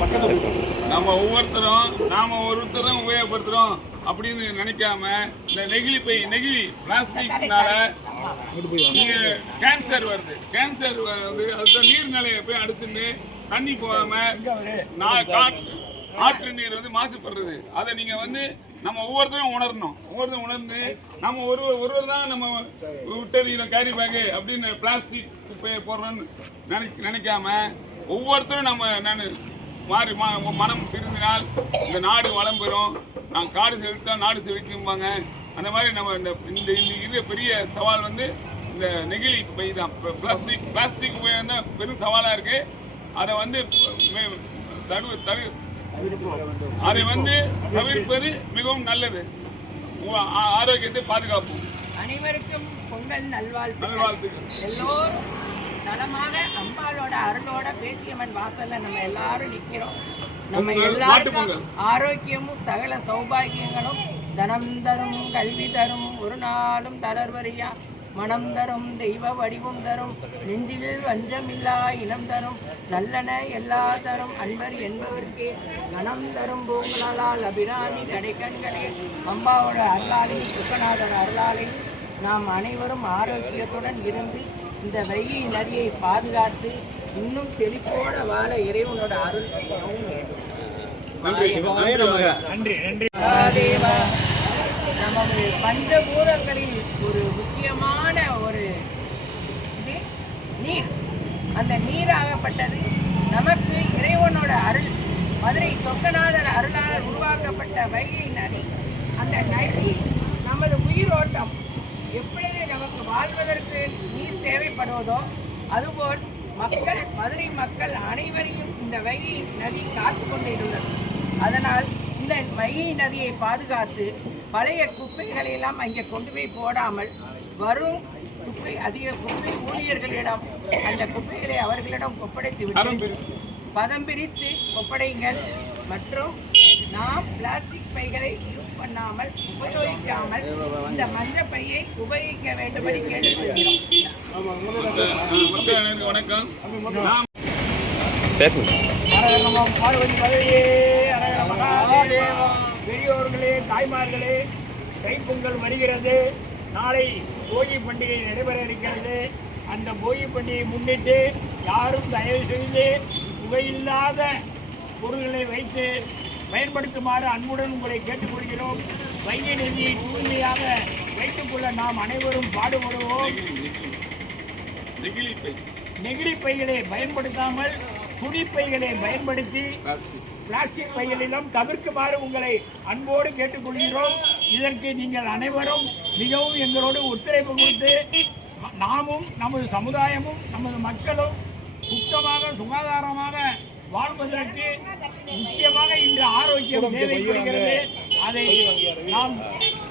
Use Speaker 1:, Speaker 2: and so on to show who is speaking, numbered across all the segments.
Speaker 1: நம்ம ஒவ்வொருத்தரும் நாம ஒருத்தரும் உபயோகப்படுத்துறோம் அப்படின்னு நினைக்காம இந்த நெகிழி பை நெகிழி பிளாஸ்டிக்னால கேன்சர் வருது. கேன்சர் வந்து அதுக்கு நீர்நிலையை போய் அடிச்சுட்டு தண்ணி போகாம காற்று ஆற்று நீர் வந்து மாசுபடுறது. அதை நீங்க வந்து நம்ம ஒவ்வொருத்தரும் உணரணும். ஒவ்வொருத்தரும் உணர்ந்து நம்ம ஒரு ஒருவர் தான் நம்ம விட்டது கேரி பேக்கு அப்படின்னு பிளாஸ்டிக் குப்பையை போடுறோம்னு நினை நினைக்காம ஒவ்வொருத்தரும் நம்ம நான் மாறி மனம் திரும்பினால் இந்த நாடு வளம் பெறும். நான் காடு செழித்தா நாடு செழிக்கும்பாங்க. அந்த மாதிரி நம்ம இந்த இந்த இது பெரிய சவால் வந்து இந்த நெகிழி பை தான் பிளாஸ்டிக் பிளாஸ்டிக் உபயோகம் தான் பெரும் சவாலாக இருக்கு. அதை வந்து தடு தடு அதை வந்து தவிர்ப்பது மிகவும் நல்லது. ஆரோக்கியத்தை பாதுகாப்போம்.
Speaker 2: அனைவருக்கும் பொங்கல் நல்வாழ்த்துக்கள்.
Speaker 1: நல்வாழ்த்துக்கள்.
Speaker 2: எல்லோரும் நலமாக அம்பாளோட அருளோட பேச்சியம்மன் வாசல்ல நம்ம எல்லாரும் நிக்கிறோம். நம்ம எல்லாருக்கும். ஆரோக்கியமும் சகல சௌபாகியங்களும் தனம் தரும் கல்வி தரும் ஒரு நாளும் தளர்வரியா மனம் தரும் தெய்வ வடிவம் தரும் நெஞ்சில் வஞ்சமில்லா இனம் தரும் நல்லன எல்லா தரும் அன்பர் என்பவர்க்கே கணம் தரும் பூங்களால் அபிராமி கடைக்கண்களே அம்பாவோட அருளாலே சுக்கநாதர் அருளாலே நாம் அனைவரும் ஆரோக்கியத்துடன் இருந்து இந்த வைகை நதியை பாதுகாத்து இன்னும் செழிப்போட வாழ இறைவனோட அருள்.
Speaker 1: நன்றி
Speaker 2: மகாதேவா நமது பஞ்சபூதங்களில் ஒரு முக்கியமான ஒரு இது நீர். அந்த நீராகப்பட்டது நமக்கு இறைவனோட அருள். மதுரை சொக்கநாதர் அருளால் உருவாக்கப்பட்ட வைகை நதி. அந்த நதி நமது உயிரோட்டம். எப்பொழுது நமக்கு வாழ்வதற்கு நீர் தேவைப்படுவதோ அதுபோல் மக்கள் மதுரை மக்கள் அனைவரையும் இந்த வைகை நதி காத்து கொண்டிருந்தது அதனால் இந்த வைகை நதியை பாதுகாத்து பழைய குப்பைகளை எல்லாம் அங்கே கொண்டு போய் போடாமல் வரும் குப்பை அதிக குப்பை ஊழியர்களிடம் அந்த குப்பைகளை அவர்களிடம் ஒப்படைத்து விட்டு. பதம் பிரித்து ஒப்படைங்கள் மற்றும் நாம் பிளாஸ்டிக் பைகளை பண்ணாமல் உபயோகிக்காமல் இந்த மஞ்சள் பையை உபயோகிக்க வேண்டும்படி கேட்டுக்கொள்கிறோம்.
Speaker 1: வணக்கம்
Speaker 3: பார்வதி மகாதேவா பெரியோர்களே தாய்மார்களே தைப்பொங்கல் வருகிறது. நாளை போகி பண்டிகை நடைபெற இருக்கிறது. அந்த போகி பண்டிகையை முன்னிட்டு யாரும் தயவு செய்து புகையில்லாத பொருள்களை வைத்து பயன்படுத்துமாறு அன்புடன் உங்களை கேட்டுக்கொள்கிறோம். வைகை நதியை தூய்மையாக வைத்துக்கொள்ள நாம் அனைவரும் பாடுபடுவோம்.
Speaker 1: நெகிழி
Speaker 3: பைகளை பயன்படுத்தாமல் துணி பைகளை பயன்படுத்தி
Speaker 1: பிளாஸ்டிக்.
Speaker 3: பிளாஸ்டிக் பைகளிலும் தவிர்க்குமாறு உங்களை அன்போடு கேட்டுக்கொள்கிறோம். இதற்கு நீங்கள் அனைவரும் மிகவும் எங்களோடு ஒத்துழைப்பு கொடுத்து நாமும் நமது சமுதாயமும் நமது மக்களும் சுத்தமாக சுகாதாரமாக வாழ்வதற்கு முக்கியமாக இன்று ஆரோக்கியம் தேவைப்படுகிறது அதை நாம்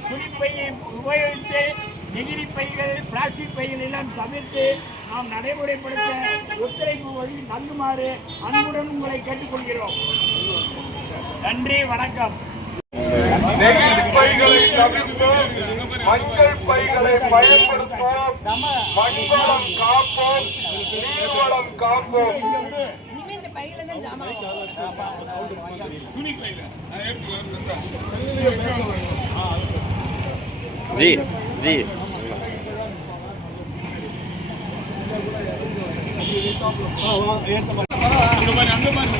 Speaker 3: துணிப்பையை உபயோகித்து நெகிழி பைகள் பிளாஸ்டிக் பைகள் எல்லாம் தவிர்த்து நாம் நடைமுறைப்படுத்த ஒத்துழைப்பு வழி நல்குமாறு அன்புடன் உங்களை கேட்டுக்கொள்கிறோம். நன்றி வணக்கம்.
Speaker 4: நெகிழி பைகளை தவிர்ப்போம் மஞ்சள் பைகளை பயன்படுத்துவோம். மண்வளம் காப்போம். நீர்வளம் காப்போம்.
Speaker 5: ஜி ஜி
Speaker 1: அந்த மாதிரி அந்த மாதிரி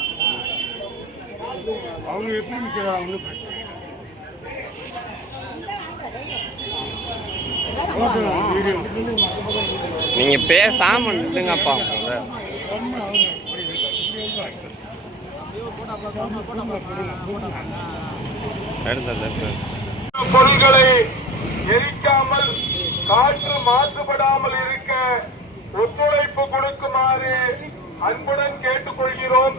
Speaker 4: அவங்க எப்படி நிற்கிறாங்க
Speaker 5: நீங்க பேசாம நில்லுங்கப்பா.
Speaker 4: பொருள்களை எரிக்காமல் காற்று மாசுபடாமல் இருக்க ஒத்துழைப்பு கொடுக்குமாறு அன்புடன் கேட்டுக்கொள்கிறோம்.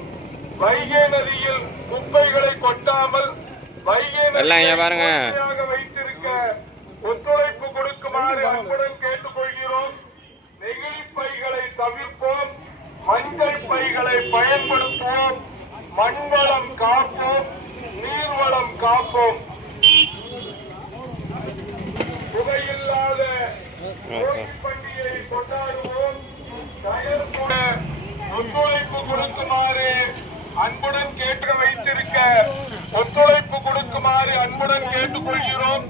Speaker 4: வைகை நதியில் குப்பைகளை கொட்டாமல் வைகை நதியை
Speaker 5: பாருங்க.
Speaker 4: வைத்திருக்க ஒத்துழைப்பு கொடுக்குமாறு அன்புடன் கேட்டுக்கொள்கிறோம். நெகிழி பைகளை தவிர்ப்போம். மஞ்சள் பைகளை பயன்படுத்துவோம். மண்வளம் காப்போம். நீர்வளம் காப்போம். புகையில்லாத போகி பண்டிகையை கொண்டாடுவோம். ஒத்துழைப்பு கொடுக்குமாறு அன்புடன் கேட்டு வைத்திருக்க ஒத்துழைப்பு கொடுக்குமாறு அன்புடன் கேட்டுக்கொள்கிறோம்.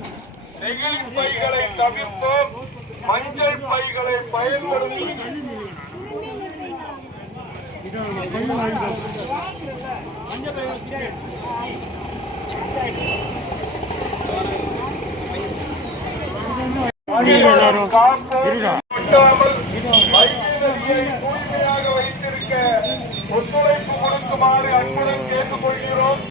Speaker 4: நெகிழி பைகளை தவிர்ப்போம். மஞ்சள் பைகளை பயன்படுத்தும் ஒத்துழைப்பு கொடுக்குமாறு அன்புடன் கேட்டுக்கொள்கிறோம்